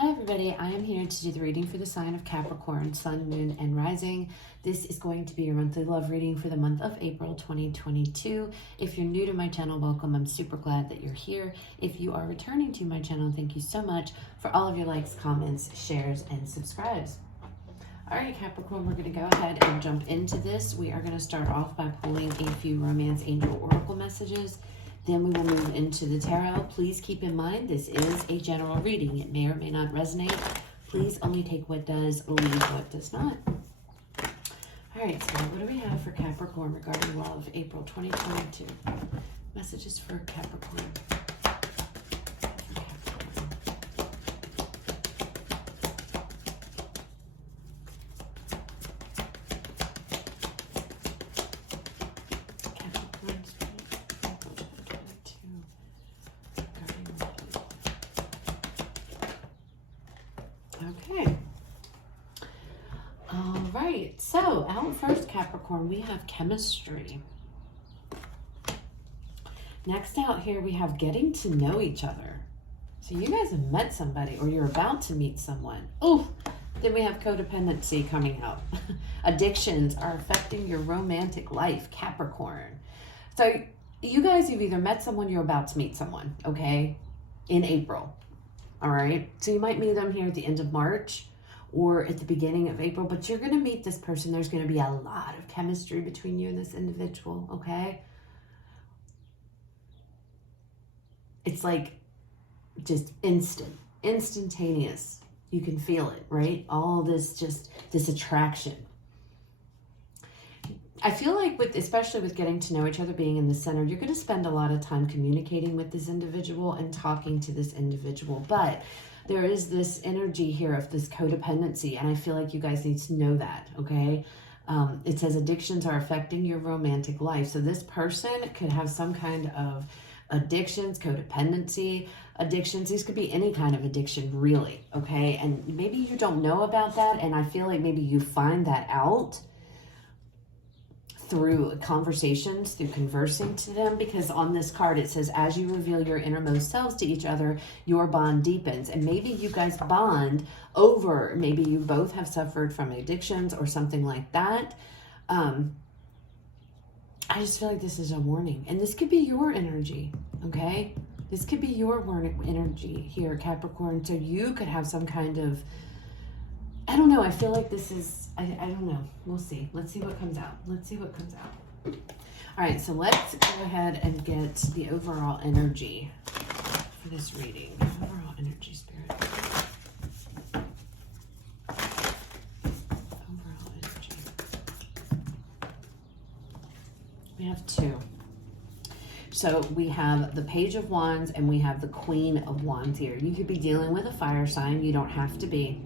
Hi everybody, I am here to do the reading for the sign of Capricorn, Sun, Moon, and Rising. This is going to be your monthly love reading for the month of April 2022. If you're new to my channel, welcome. I'm super glad that you're here. If you are returning to my channel, thank you so much for all of your likes, comments, shares, and subscribes. All right, Capricorn, we're going to go ahead and jump into this. We are going to start off by pulling a few Romance Angel Oracle messages. Then we will move into the tarot. Please keep in mind, this is a general reading. It may or may not resonate. Please only take what does, leave what does not. All right, so what do we have for Capricorn regarding love, April 2022? Messages for Capricorn. Okay. All right. So out first, Capricorn, we have chemistry. Next out here, we have getting to know each other. So you guys have met somebody or you're about to meet someone. Oh, then we have codependency coming out. Addictions are affecting your romantic life, Capricorn. So you guys have either met someone, you're about to meet someone, okay, in April. All right, so you might meet them here at the end of March or at the beginning of April, but you're going to meet this person. There's going to be a lot of chemistry between you and this individual, okay? It's like just instantaneous. You can feel it, right? All this, just this attraction. I feel like especially with getting to know each other, being in the center, you're going to spend a lot of time communicating with this individual and talking to this individual. But there is this energy here of this codependency, and I feel like you guys need to know that, okay? It says addictions are affecting your romantic life. So this person could have some kind of addictions, codependency, addictions. These could be any kind of addiction, really, okay? And maybe you don't know about that, and I feel like maybe you find that out through conversations, through conversing to them, because on this card it says, as you reveal your innermost selves to each other, your bond deepens. And maybe you guys bond over, maybe you both have suffered from addictions or something like that. I just feel like this is a warning, and this could be your energy, okay? This could be your energy here, Capricorn. So you could have some kind of, I don't know. I feel like this is, I don't know. We'll see. Let's see what comes out. Let's see what comes out. All right, so let's go ahead and get the overall energy for this reading. Overall energy, Spirit. Overall energy. We have two. So we have the Page of Wands and we have the Queen of Wands here. You could be dealing with a fire sign. You don't have to be.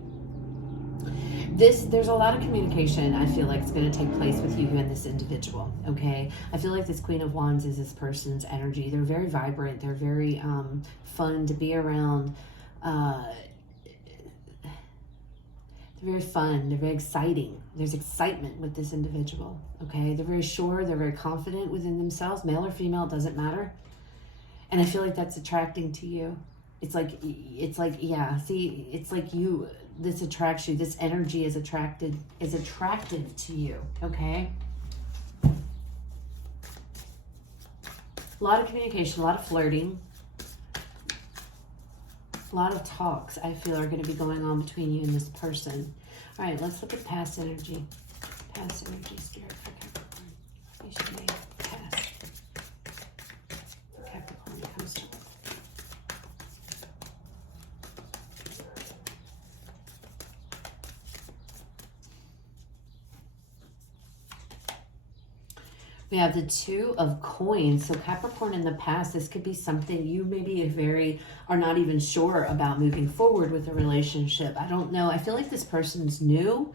There's a lot of communication I feel like it's going to take place with you and this individual, okay? I feel like this Queen of Wands is this person's energy. They're very vibrant. They're very fun to be around. They're very fun. They're very exciting. There's excitement with this individual, okay? They're very sure. They're very confident within themselves. Male or female, it doesn't matter. And I feel like that's attracting to you. It's like, yeah, see, it's like you, this attracts you, this energy is attractive to you, okay? A lot of communication, a lot of flirting, a lot of talks I feel are going to be going on between you and this person. All right, let's look at past energy. Past energy, Spirit for Capricorn. You should make past Capricorn comes to. We have the Two of Coins. So Capricorn, in the past, this could be something you maybe are not even sure about moving forward with a relationship. I don't know. I feel like this person's new.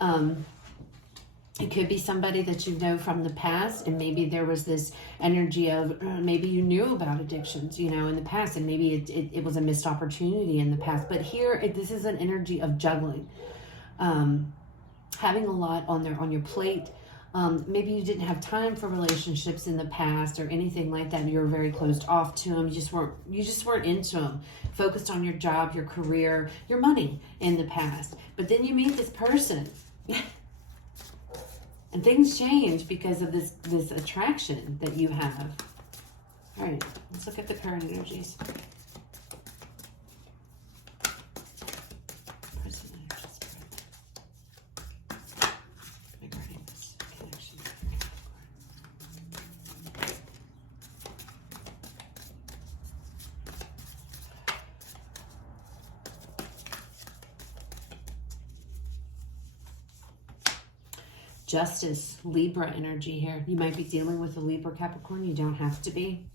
It could be somebody that you know from the past, and maybe there was this energy of maybe you knew about addictions, you know, in the past, and maybe it was a missed opportunity in the past. But here, this is an energy of juggling, having a lot on your plate. Maybe you didn't have time for relationships in the past or anything like that. You were very closed off to them. You just weren't into them. Focused on your job, your career, your money in the past. But then you meet this person. And things change because of this attraction that you have. All right, let's look at the current energies. Present energies. Regarding this connection. Justice, Libra energy here. You might be dealing with a Libra Capricorn. You don't have to be.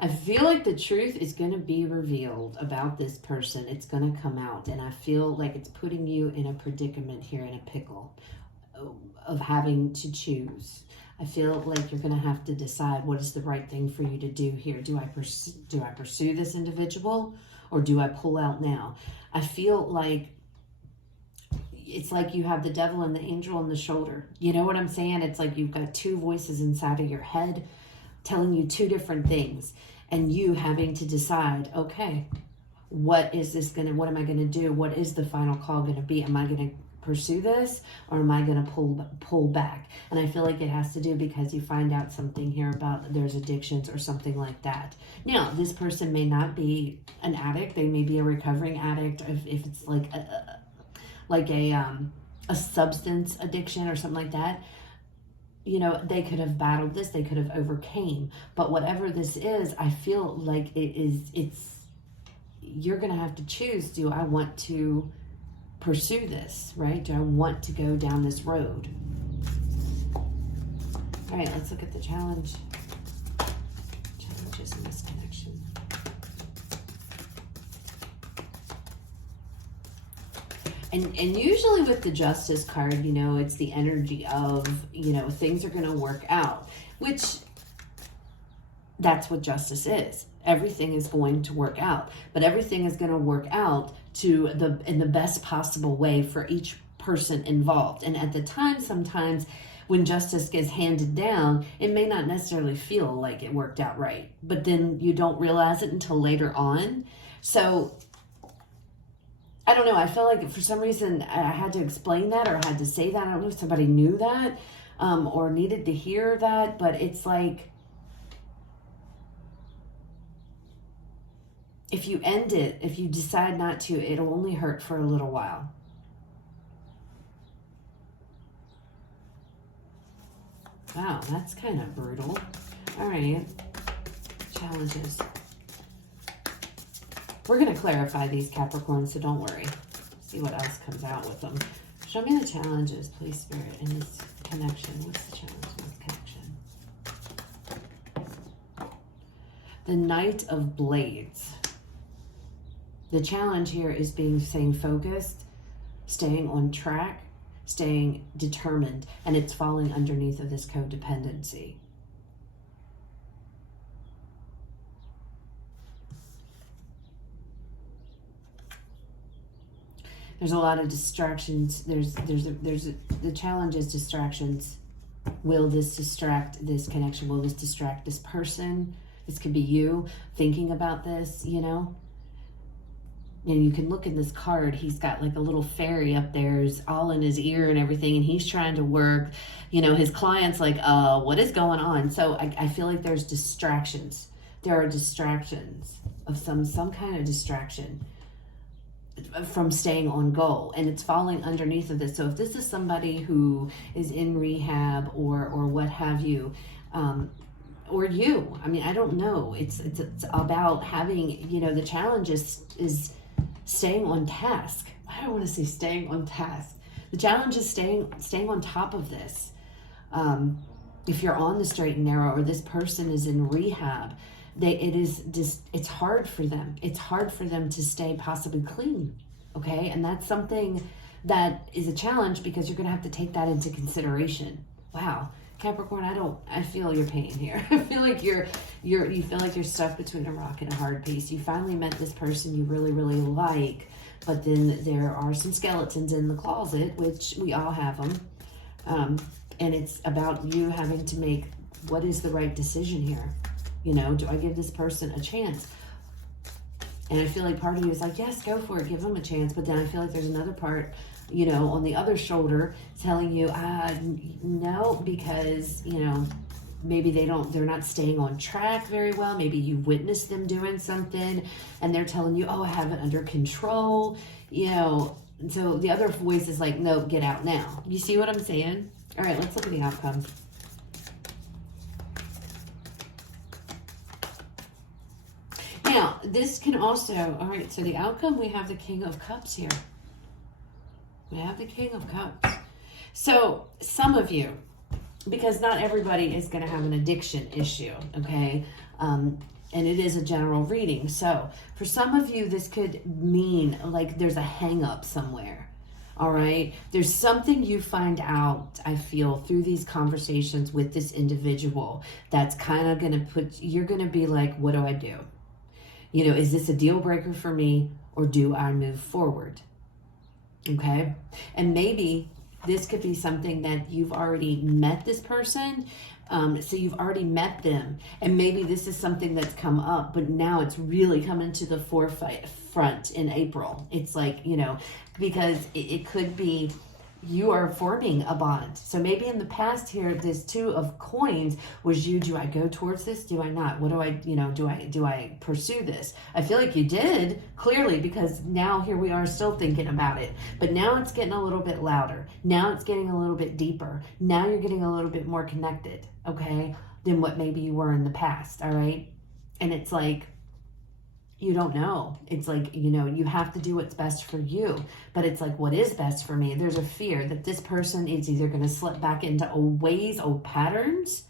I feel like the truth is going to be revealed about this person. It's going to come out. And I feel like it's putting you in a predicament here, in a pickle of having to choose. I feel like you're going to have to decide what is the right thing for you to do here. Do I pursue this individual, or do I pull out now? I feel like it's like you have the devil and the angel on the shoulder. You know what I'm saying? It's like you've got two voices inside of your head telling you two different things, and you having to decide, okay, what am I going to do? What is the final call going to be? Am I going to pursue this, or am I going to pull back? And I feel like it has to do because you find out something here about there's addictions or something like that. Now, this person may not be an addict. They may be a recovering addict. If it's like a substance addiction or something like that, you know, they could have battled this, they could have overcame. But whatever this is, I feel like you're going to have to choose. Do I want to pursue this, right? Do I want to go down this road? All right, let's look at the challenges in this connection. And usually with the Justice card, you know, it's the energy of, you know, things are going to work out, which that's what justice is. Everything is going to work out, but everything is going to work out in the best possible way for each person involved. And at the time, sometimes when justice gets handed down, it may not necessarily feel like it worked out right, but then you don't realize it until later on. So I don't know. I feel like for some reason I had to explain that, or I had to say that. I don't know if somebody knew that or needed to hear that, but it's like, if you end it, if you decide not to, it'll only hurt for a little while. Wow, that's kind of brutal. All right, challenges. We're going to clarify these Capricorns, so don't worry. See what else comes out with them. Show me the challenges, please, Spirit, in this connection. What's the challenge in this connection? The Knight of Blades. The challenge here is staying focused, staying on track, staying determined, and it's falling underneath of this codependency. There's a lot of distractions. The challenge is distractions. Will this distract this connection? Will this distract this person? This could be you thinking about this, you know? And you can look in this card, he's got like a little fairy up there, is all in his ear and everything, and he's trying to work, you know, his client's like, what is going on? So I feel like there's distractions. There are distractions of some kind of distraction from staying on goal, and it's falling underneath of this. So if this is somebody who is in rehab or what have you, or you, I mean, I don't know. It's about having, you know, the challenge is staying on task. I don't want to say staying on task. The challenge is staying on top of this. If you're on the straight and narrow, or this person is in rehab, it's hard for them. It's hard for them to stay possibly clean. Okay. And that's something that is a challenge, because you're going to have to take that into consideration. Wow. Capricorn, I feel your pain here. I feel like you feel like you're stuck between a rock and a hard place. You finally met this person you really, really like, but then there are some skeletons in the closet, which we all have them. And it's about you having to make what is the right decision here. You know, do I give this person a chance? And I feel like part of you is like, yes, go for it, give them a chance. But then I feel like there's another part, you know, on the other shoulder telling you, no, because, you know, maybe they're not staying on track very well. Maybe you witnessed them doing something and they're telling you, oh, I have it under control, you know. So the other voice is like, no, get out now. You see what I'm saying? All right, let's look at the outcome. Now, this can also, all right, so the outcome, we have the King of Cups here. We have the King of Cups. So some of you, because not everybody is going to have an addiction issue, okay? And it is a general reading. So for some of you, this could mean like there's a hang up somewhere, all right? There's something you find out, I feel, through these conversations with this individual that's kind of going to you're going to be like, what do I do? You know, is this a deal breaker for me or do I move forward? Okay. And maybe this could be something that you've already met this person. So you've already met them. And maybe this is something that's come up, but now it's really coming to the forefront in April. It's like, you know, because it could be you are forming a bond. So maybe in the past here, this Two of Coins was you. Do I go towards this? Do I not? What do I, you know, do I pursue this? I feel like you did, clearly, because now here we are still thinking about it. But now it's getting a little bit louder. Now it's getting a little bit deeper. Now you're getting a little bit more connected, okay, than what maybe you were in the past, all right? And it's like, you don't know. It's like, you know, you have to do what's best for you. But it's like, what is best for me? There's a fear that this person is either going to slip back into old ways, old patterns.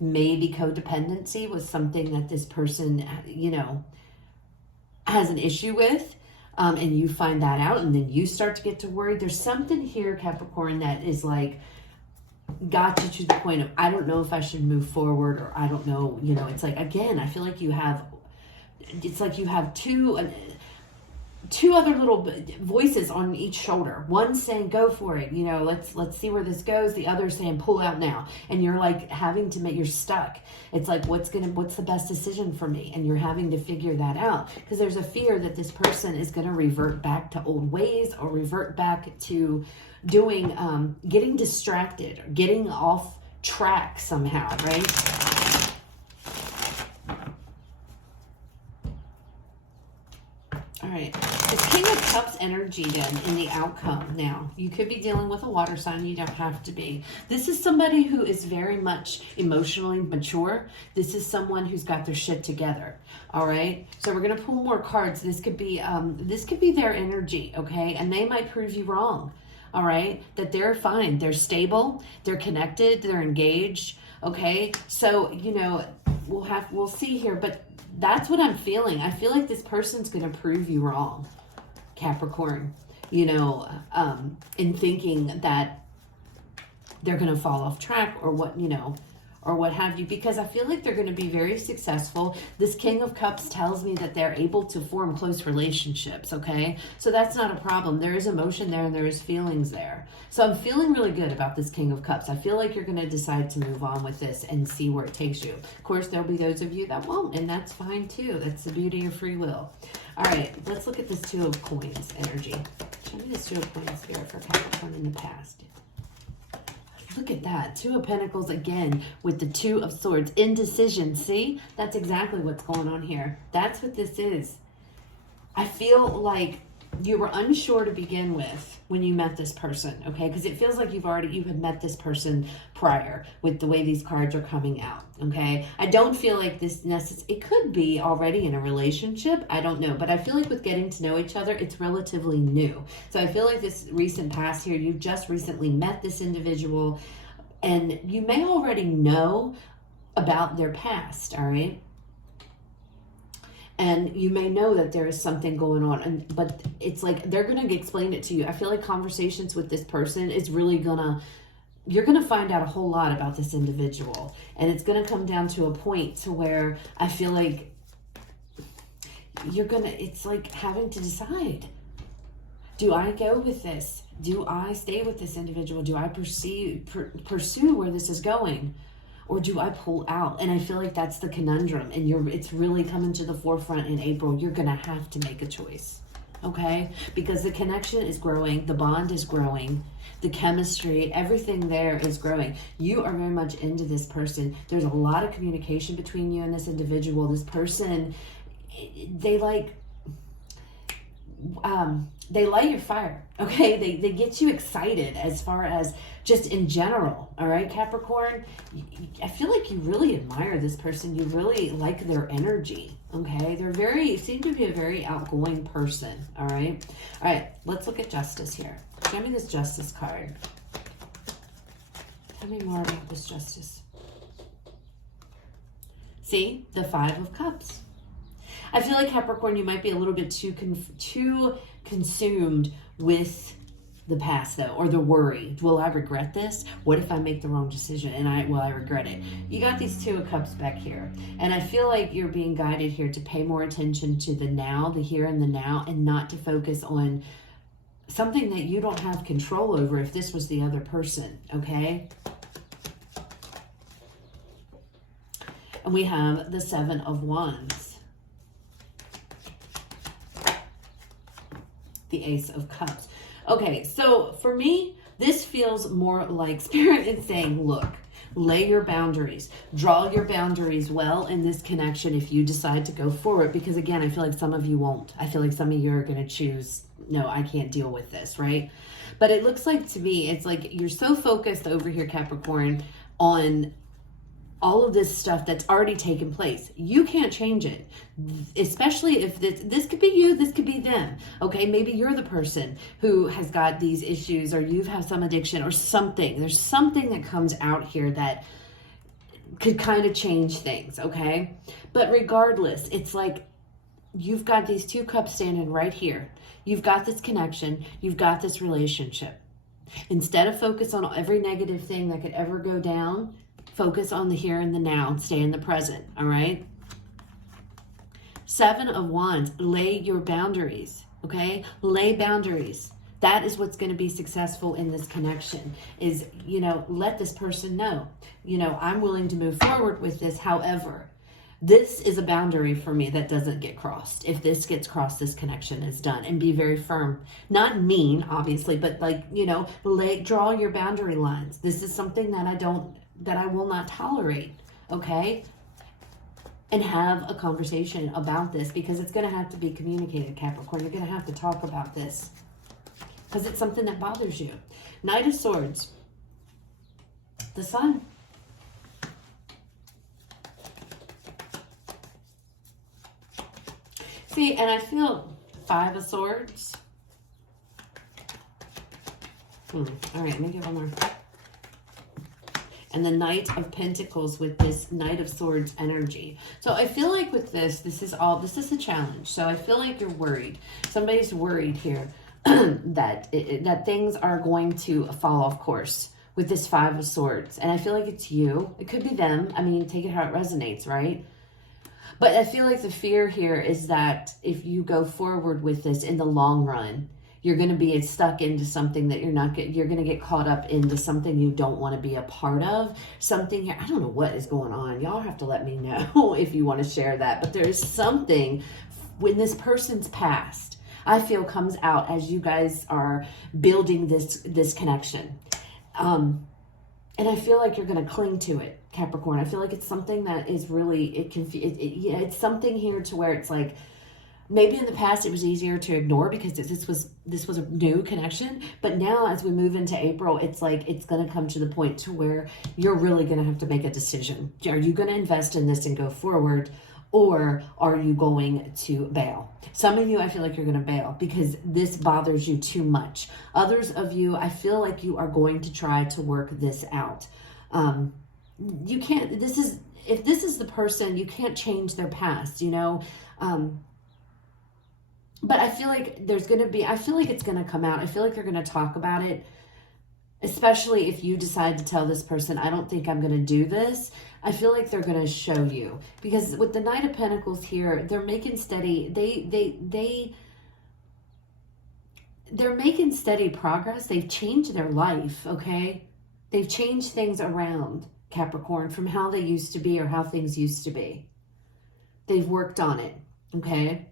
Maybe codependency was something that this person, you know, has an issue with. And you find that out and then you start to get to worry. There's something here, Capricorn, that is like, got you to the point of, I don't know if I should move forward, or I don't know, you know, it's like, again, I feel like you have, it's like you have two other little voices on each shoulder. One saying, go for it, you know, let's see where this goes. The other saying, pull out now. And you're like having to you're stuck. It's like, what's the best decision for me? And you're having to figure that out because there's a fear that this person is going to revert back to old ways or revert back to doing, getting distracted or getting off track somehow, right? All right, it's King of Cups energy then in the outcome. Now, you could be dealing with a water sign. You don't have to be. This is somebody who is very much emotionally mature. This is someone who's got their shit together. All right, so we're going to pull more cards. This could be their energy, okay? And they might prove you wrong, all right? That they're fine. They're stable. They're connected. They're engaged, okay? So, you know, we'll see here, but that's what I'm feeling. I feel like this person's going to prove you wrong, Capricorn, you know, in thinking that they're going to fall off track or what, you know, or what have you, because I feel like they're going to be very successful. This King of Cups tells me that they're able to form close relationships, okay? So that's not a problem. There is emotion there and there is feelings there. So I'm feeling really good about this King of Cups. I feel like you're going to decide to move on with this and see where it takes you. Of course, there'll be those of you that won't, and that's fine too. That's the beauty of free will. All right, let's look at this Two of Coins energy. Show me this Two of Coins here for Capricorn in the past. Look at that. Two of Pentacles again with the Two of Swords. Indecision. See? That's exactly what's going on here. That's what this is. I feel like you were unsure to begin with when you met this person, okay? Because it feels like you had met this person prior with the way these cards are coming out, okay? I don't feel like this it could be already in a relationship. I don't know. But I feel like with getting to know each other, it's relatively new. So I feel like this recent past here, you've just recently met this individual and you may already know about their past, all right? And you may know that there is something going on, but it's like they're going to explain it to you. I feel like conversations with this person is really going to you're going to find out a whole lot about this individual. And it's going to come down to a point to where I feel like it's like having to decide. Do I go with this? Do I stay with this individual? Do I pursue where this is going? Or do I pull out? And I feel like that's the conundrum. And it's really coming to the forefront in April. You're going to have to make a choice. Okay? Because the connection is growing. The bond is growing. The chemistry, everything there is growing. You are very much into this person. There's a lot of communication between you and this individual. This person, they light your fire, okay? They get you excited as far as just in general, all right, Capricorn? I feel like you really admire this person. You really like their energy, okay? Seem to be a very outgoing person, all right? All right, let's look at Justice here. Give me this Justice card. Tell me more about this Justice. See, the Five of Cups. I feel like Capricorn, you might be a little bit too consumed with the past, though, or the worry. Will I regret this? What if I make the wrong decision and will I regret it? You got these Two of Cups back here, and I feel like you're being guided here to pay more attention to the now, the here and the now, and not to focus on something that you don't have control over if this was the other person, okay? And we have the Seven of Wands. The Ace of Cups. Okay, so for me, this feels more like Spirit is saying, look, lay your boundaries. Draw your boundaries well in this connection if you decide to go forward. Because again, I feel like some of you won't. I feel like some of you are going to choose, no, I can't deal with this, right? But it looks like to me, it's like you're so focused over here, Capricorn, on all of this stuff that's already taken place. You can't change it, especially if this could be you, this could be them. Okay, maybe you're the person who has got these issues, or you've had some addiction or something. There's something that comes out here that could kind of change things, okay? But regardless, it's like you've got these two cups standing right here. You've got this connection. You've got this relationship. Instead of focus on every negative thing that could ever go down, focus on the here and the now. Stay in the present, all right? Seven of Wands, lay your boundaries, okay? Lay boundaries. That is what's going to be successful in this connection is, let this person know, I'm willing to move forward with this. However, this is a boundary for me that doesn't get crossed. If this gets crossed, this connection is done. And be very firm. Not mean, obviously, but draw your boundary lines. This is something that I will not tolerate, okay? And have a conversation about this, because it's going to have to be communicated, Capricorn. You're going to have to talk about this because it's something that bothers you. Knight of Swords, the Sun. See, and I feel Five of Swords. All right, let me get one more. And the Knight of Pentacles with this Knight of Swords energy. So I feel like with this is a challenge. So I feel like you're worried. Somebody's worried here that things are going to fall off course with this Five of Swords. And I feel like it's you. It could be them. I mean, take it how it resonates, right? But I feel like the fear here is that if you go forward with this in the long run, you're going to be stuck into something that you're going to get caught up into something you don't want to be a part of. Something here, I don't know what is going on. Y'all have to let me know if you want to share that. But there is something when this person's past, I feel, comes out as you guys are building this connection. And I feel like you're going to cling to it, Capricorn. I feel like it's something that is really, it's something here to where it's like, maybe in the past it was easier to ignore because this was a new connection. But now as we move into April, it's like it's going to come to the point to where you're really going to have to make a decision. Are you going to invest in this and go forward, or are you going to bail? Some of you, I feel like you're going to bail because this bothers you too much. Others of you, I feel like you are going to try to work this out. You can't, if this is the person, you can't change their past, but I feel like I feel like it's going to come out. I feel like you're going to talk about it. especially if you decide to tell this person, I don't think I'm going to do this. I feel like they're going to show you, because with the Knight of Pentacles here, they're making steady, they're making steady progress. They've changed their life, okay? They've changed things around, Capricorn, from how they used to be or how things used to be. They've worked on it, okay?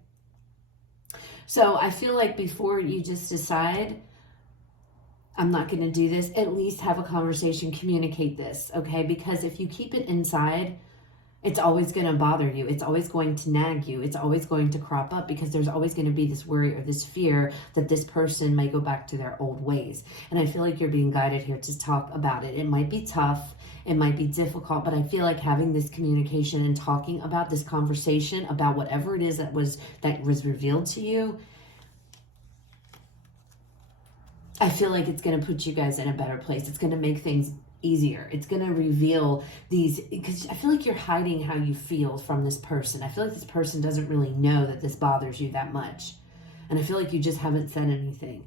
So I feel like before you just decide, I'm not going to do this, at least have a conversation, communicate this, okay? Because if you keep it inside, it's always going to bother you. It's always going to nag you. It's always going to crop up, because there's always going to be this worry or this fear that this person might go back to their old ways. And I feel like you're being guided here to talk about it. It might be tough. It might be difficult, but I feel like having this communication and talking about this conversation about whatever it is that was revealed to you, I feel like it's going to put you guys in a better place. It's going to make things easier. It's going to reveal these, because I feel like you're hiding how you feel from this person. I feel like this person doesn't really know that this bothers you that much. And I feel like you just haven't said anything.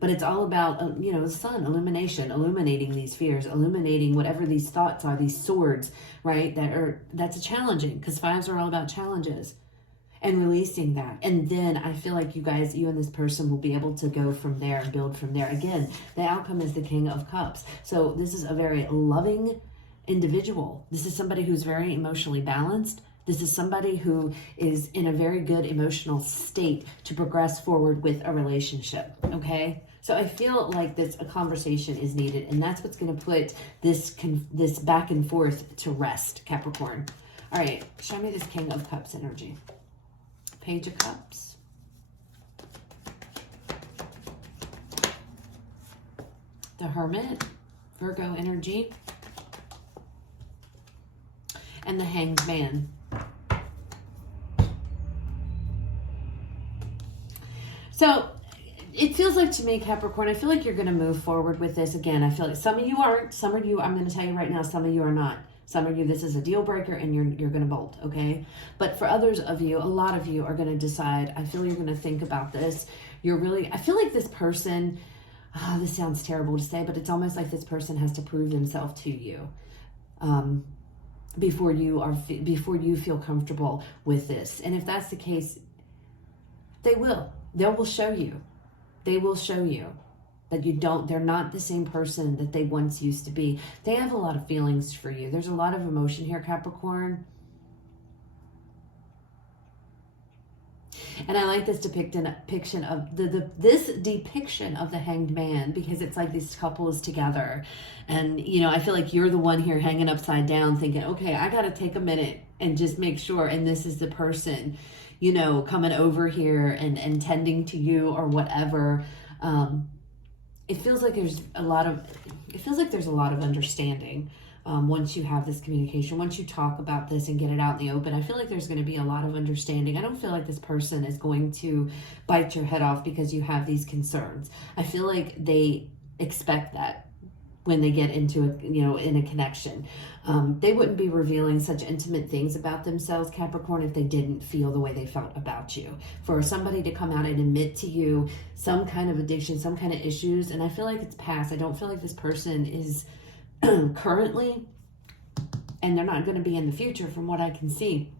But it's all about, the sun, illumination, illuminating these fears, illuminating whatever these thoughts are, these swords, right? That's challenging, because fives are all about challenges. And releasing that. And then I feel like you and this person will be able to go from there and build from there. Again, the outcome is the King of Cups. So this is a very loving individual. This is somebody who's very emotionally balanced. This is somebody who is in a very good emotional state to progress forward with a relationship, okay? So I feel like a conversation is needed, and that's what's going to put this back and forth to rest, Capricorn. All right, show me this King of Cups energy. Page of Cups. The Hermit, Virgo energy. And the Hanged Man. So it feels like to me, Capricorn, I feel like you're going to move forward with this. Again, I feel like some of you aren't, some of you, I'm going to tell you right now, some of you are not. Some of you, this is a deal breaker and you're going to bolt, okay? But for others of you, a lot of you are going to decide, I feel you're going to think about this. I feel like this person, this sounds terrible to say, but it's almost like this person has to prove themselves to you before you feel comfortable with this. And if that's the case, they will. They will show you. They will show you that they're not the same person that they once used to be. They have a lot of feelings for you. There's a lot of emotion here, Capricorn. And I like this depiction of this depiction of the Hanged Man, because it's like this couple is together. And, I feel like you're the one here hanging upside down thinking, okay, I got to take a minute and just make sure. And this is the person, coming over here and tending to you or whatever. It feels like there's a lot of understanding once you have this communication, once you talk about this and get it out in the open. I feel like there's going to be a lot of understanding. I don't feel like this person is going to bite your head off because you have these concerns. I feel like they expect that when they get into in a connection. They wouldn't be revealing such intimate things about themselves, Capricorn, if they didn't feel the way they felt about you. For somebody to come out and admit to you some kind of addiction, some kind of issues, and I feel like it's past. I don't feel like this person is currently, and they're not going to be in the future from what I can see.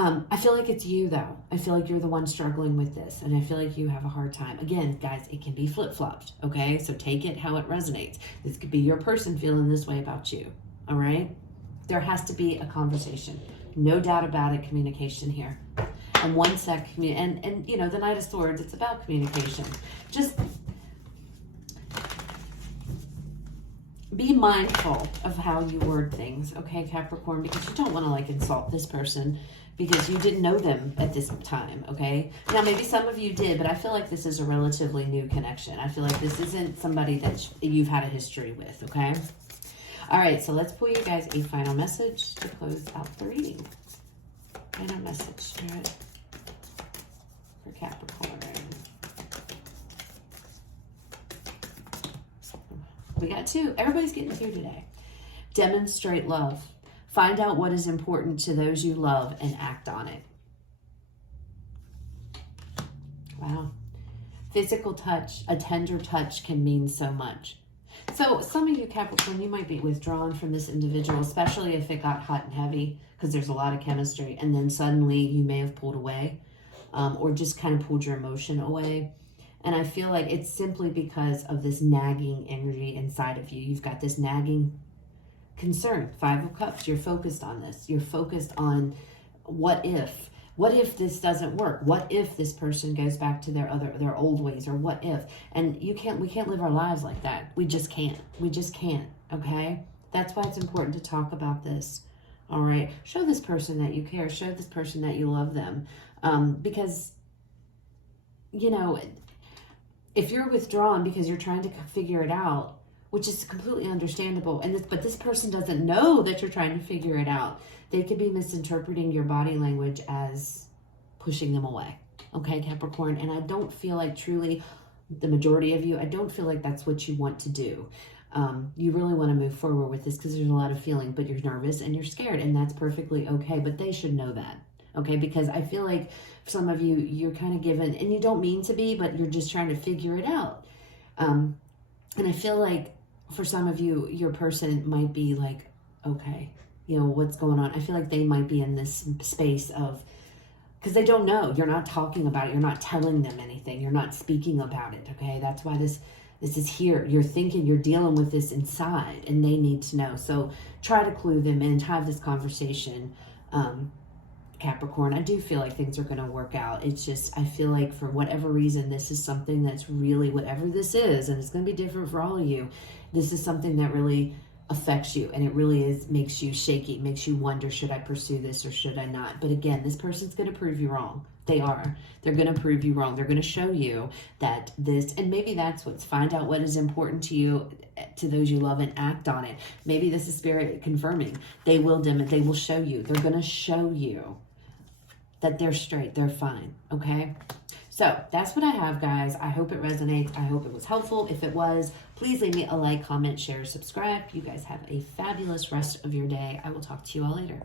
I feel like it's you, though. I feel like you're the one struggling with this, and I feel like you have a hard time. Again, guys, it can be flip-flopped, okay? So take it how it resonates. This could be your person feeling this way about you, all right? There has to be a conversation. No doubt about it, communication here. And one sec, and the Knight of Swords, it's about communication. Just be mindful of how you word things, okay, Capricorn? Because you don't want to, insult this person, because you didn't know them at this time, okay? Now, maybe some of you did, but I feel like this is a relatively new connection. I feel like this isn't somebody that you've had a history with, okay? All right, so let's pull you guys a final message to close out the reading. Final message, Spirit, for Capricorn. We got two. Everybody's getting two today. Demonstrate love. Find out what is important to those you love and act on it. Wow. physical touch, a tender touch can mean so much. So some of you Capricorn, you might be withdrawn from this individual, especially if it got hot and heavy, because there's a lot of chemistry, and then suddenly you may have pulled away, or just kind of pulled your emotion away. And I feel like it's simply because of this nagging energy inside of you. You've got this nagging concern. 5 of Cups, you're focused on this. You're focused on what if? What if this doesn't work? What if this person goes back to their old ways? Or what if? And we can't live our lives like that. We just can't. We just can't, okay? That's why it's important to talk about this, all right? Show this person that you care. Show this person that you love them. Because, you know, if you're withdrawn because you're trying to figure it out, which is completely understandable, but this person doesn't know that you're trying to figure it out. They could be misinterpreting your body language as pushing them away. Okay, Capricorn? And I don't feel like truly, the majority of you, I don't feel like that's what you want to do. You really want to move forward with this because there's a lot of feeling, but you're nervous and you're scared, and that's perfectly okay, but they should know that. Okay, because I feel like some of you, you're kind of given, and you don't mean to be, but you're just trying to figure it out. And I feel like for some of you, your person might be like, okay, you know, what's going on? I feel like they might be in this space of, because they don't know. You're not talking about it. You're not telling them anything. You're not speaking about it, okay? That's why this is here. You're thinking, you're dealing with this inside, and they need to know. So try to clue them in, have this conversation. Capricorn, I do feel like things are going to work out. It's just, I feel like for whatever reason, this is something that's really, whatever this is, and it's going to be different for all of you, this is something that really affects you, and it really makes you shaky, makes you wonder, should I pursue this or should I not? But again, this person's going to prove you wrong. They are. They're going to prove you wrong. They're going to show you that this, and maybe that's what's, find out what is important to you, to those you love, and act on it. Maybe this is Spirit confirming. They will they will show you. They're going to show you that they're straight, they're fine, okay? So that's what I have, guys. I hope it resonates. I hope it was helpful. If it was, please leave me a like, comment, share, subscribe. You guys have a fabulous rest of your day. I will talk to you all later.